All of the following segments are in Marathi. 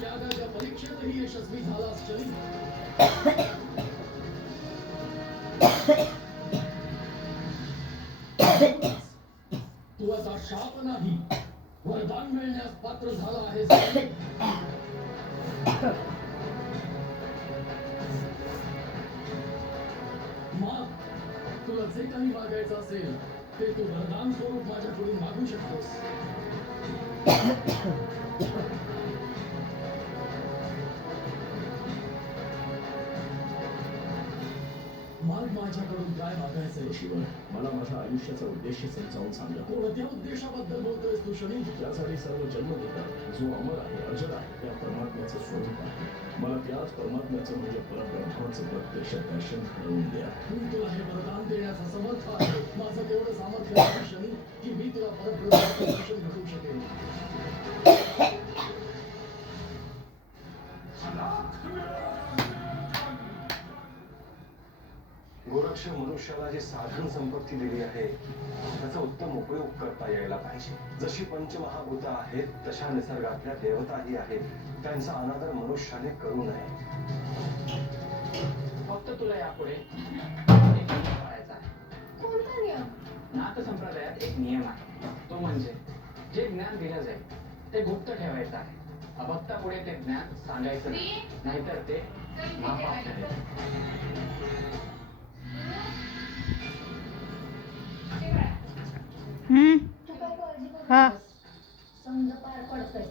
त्यागाच्या परीक्षेतही यशस्वी झालास शनी. तू आता शाप नाही वरदान मिळण्यास पात्र झाला आहेस. मग तुला जे काही मागायचं असेल ते तू वरदान स्वरूप माझ्याकडून मागू शकतोस. माग माझ्याकडून काय मागायचंय शिवर. मला माझ्या आयुष्याचा उद्देश समजावून सांगा. कोणत्या उद्देशाबद्दल बोलतोयस तू शनी. त्यासाठी सर्व जन्म देतात जो अमर आहे अजर आहे त्या परमात्म्याचं स्वरूप आहे. मला त्याच परमात्म्याचं म्हणजे परब्रह्माचं प्रत्यक्ष दर्शन घडवून द्या. मी तुला हे वरदान देण्याचा समर्थ आहे. माझं तेवढं सामर्थ्य आहे शनी की मी तुला परब्रह्माचं दर्शन घडवू शकेन. गोरक्ष मनुष्याला जी साधन संपत्ती दिली आहे त्याचा उत्तम उपयोग करता यायला पाहिजे. जशी पंचमहाभूत आहेत तशा निसर्गातल्या देवताही आहेत. त्यांचा अनादर मनुष्याने करू नये. फक्त तुला यापुढे एक नियम पाळायचा आहे. कोणता नियम? नाथ संप्रदायात एक नियम आहे. तो म्हणजे जे ज्ञान दिलं जाईल ते गुप्त ठेवायचं आहे. अभक्तापुढे ते ज्ञान सांगायचं नाही, नाहीतर ते महापाप ठरेल. तू काय काळजी करू हा. नकोस. समजा पार पडतंय.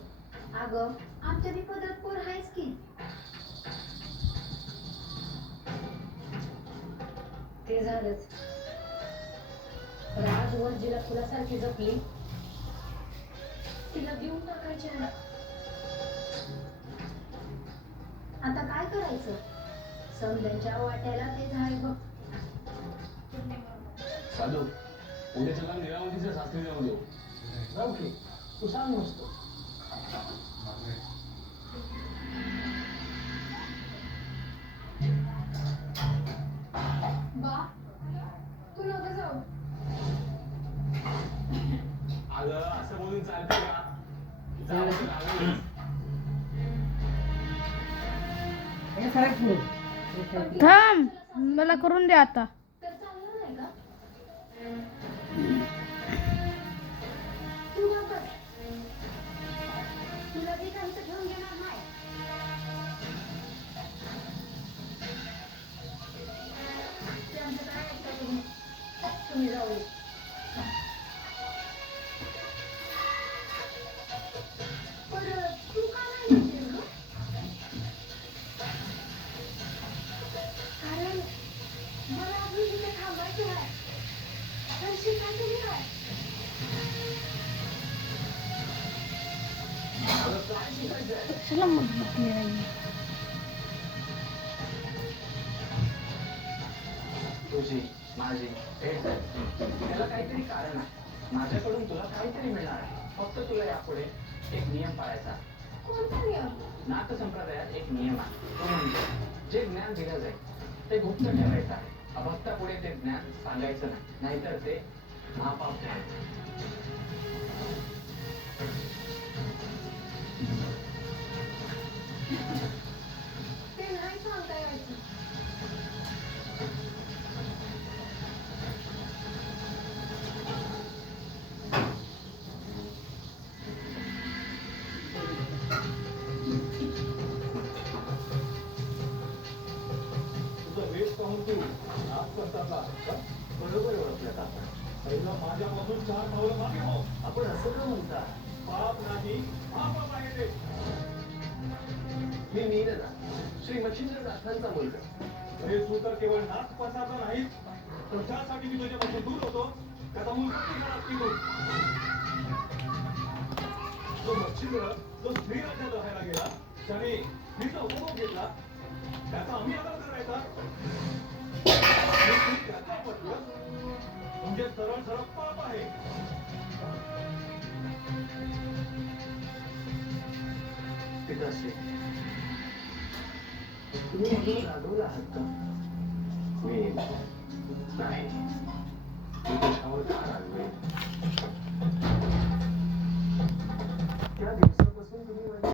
अगं आमच्या विपदात पोर आहेच की. ते झालंच. राजवर जिला फुलासारखी जपली तिला देऊन टाकायची आहे. आता काय करायचं. समजांच्या वाट्याला ते झाड बघ. साधू पुढे त्याला निरावतीचे शास्त्री जाऊ देऊ. जाऊ की तू सांग नसतो. बा तू नव्हतं जाऊ. अगं असं बोलून चालते का. जावं लागलं. थांब मला करून दे आता. तर चाललं नाही का. तू गप्प बस. तुला जे काही तर ठेवून घेणार नाही. ते आमचं काय ऐकता तुम्ही. तुम्ही जाऊ दे. बरं तू का नाही म्हणतेस गं? कारण मला अजून तिथे थांबायचं आहे. तर शिकायचं आहे. अगं काय शिकायचंय. चला मग बघूया राहिली. तुझी माझी भेट झाली. त्याला काहीतरी कारण आहे. माझ्याकडून तुला काहीतरी मिळणार आहे. फक्त तुला यापुढे एक नियम पाळायचा आहे. कोणता नियम? नाथ संप्रदायात एक नियम आहे. तो म्हणजे जे ज्ञान दिलं जाईल ते गुप्त ठेवायचं आहे. अभक्तापुढे ते ज्ञान सांगायचं नाही, नाहीतर ते महापाप ठरेल. ते नाही सांगता यायचं. तुझं वेश पाहून तू नाच करता का. बरोबर ओळखलं आपण. पहिला माझ्यापासून 4 पावलं मागे हो. आपण असं का म्हणता. पाप नाही महापाप आहे ते. मी मीनदा श्री मच्छिंद्रनाथांचा मुलगा. अरे तू तर केवळ नाच पसारला नाहीस तर ज्यासाठी मी तुझ्यापासून दूर होतो त्याचा मूळ की तू. जो मच्छिंद्र जो स्त्री राज्यात राहायला गेला त्याने स्त्रीचा उपभोग घेतला त्याचा आम्ही आदर करायचा. त्याचा म्हटलं म्हणजे सरळ सरळ पाप आहे. पिताश्री, तुम्ही अजून रागवला आहात का. मी नाही. मी तुझ्यावर का रागवेन. त्या दिवसापासून तुम्ही